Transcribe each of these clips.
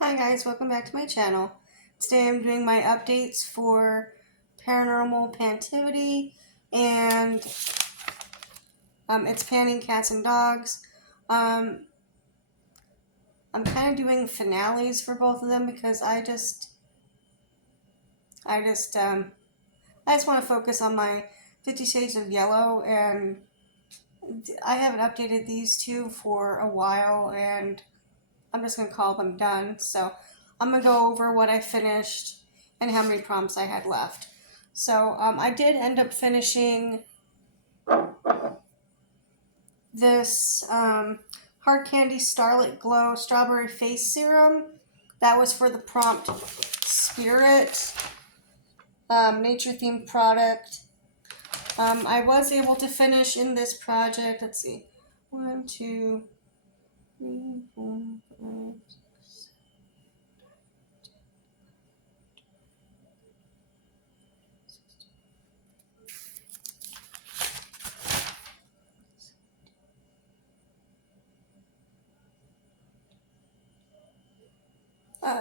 Hi guys, welcome back to my channel. Today I'm doing my updates for Paranormal Pantivity and it's Panning Cats and Dogs. Um, I'm kind of doing finales for both of them because I just want to focus on my 50 Shades of Yellow, and I haven't updated these two for a while and I'm just going to call them done. So I'm going to go over what I finished and how many prompts I had left. So I did end up finishing this Hard Candy Starlit Glow Strawberry Face Serum. That was for the prompt Spirit nature themed product. I was able to finish in this project. Let's see. 1, 2, 3, 4, 5, 6.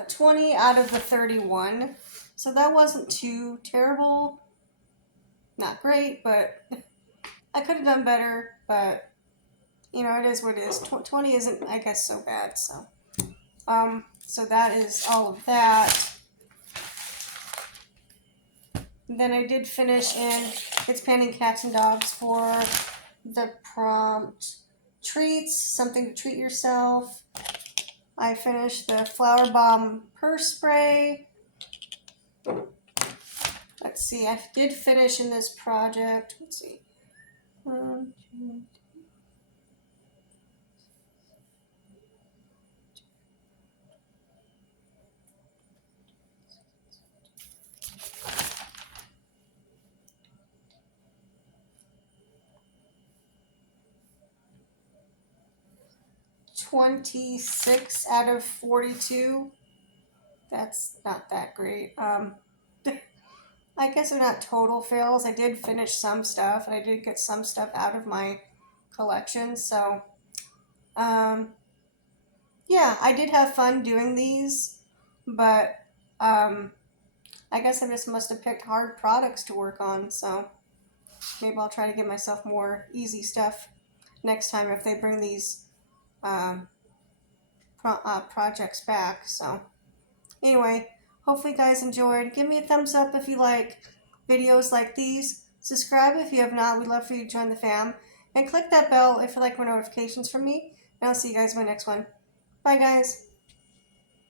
20 out of the 31. So that wasn't too terrible. Not great, but I could have done better. But, you know, it is what it is. 20 isn't, I guess, so bad. So that is all of that. And then I did finish in It's Panning Cats and Dogs for the prompt treats, something to treat yourself. I finished the Flower Bomb Purse Spray. Let's see, I did finish in this project. Let's see. 1, 2, 26 out of 42. That's not that great. I guess they're not total fails. I did finish some stuff, and I did get some stuff out of my collection. So, um, yeah, I did have fun doing these, but I guess I just must have picked hard products to work on. So maybe I'll try to give myself more easy stuff next time if they bring these um, projects back. So anyway, hopefully you guys enjoyed. Give me a thumbs up if you like videos like these. Subscribe if you have not. We'd love for you to join the fam. And click that bell if you like more notifications from me. And I'll see you guys in my next one. Bye guys.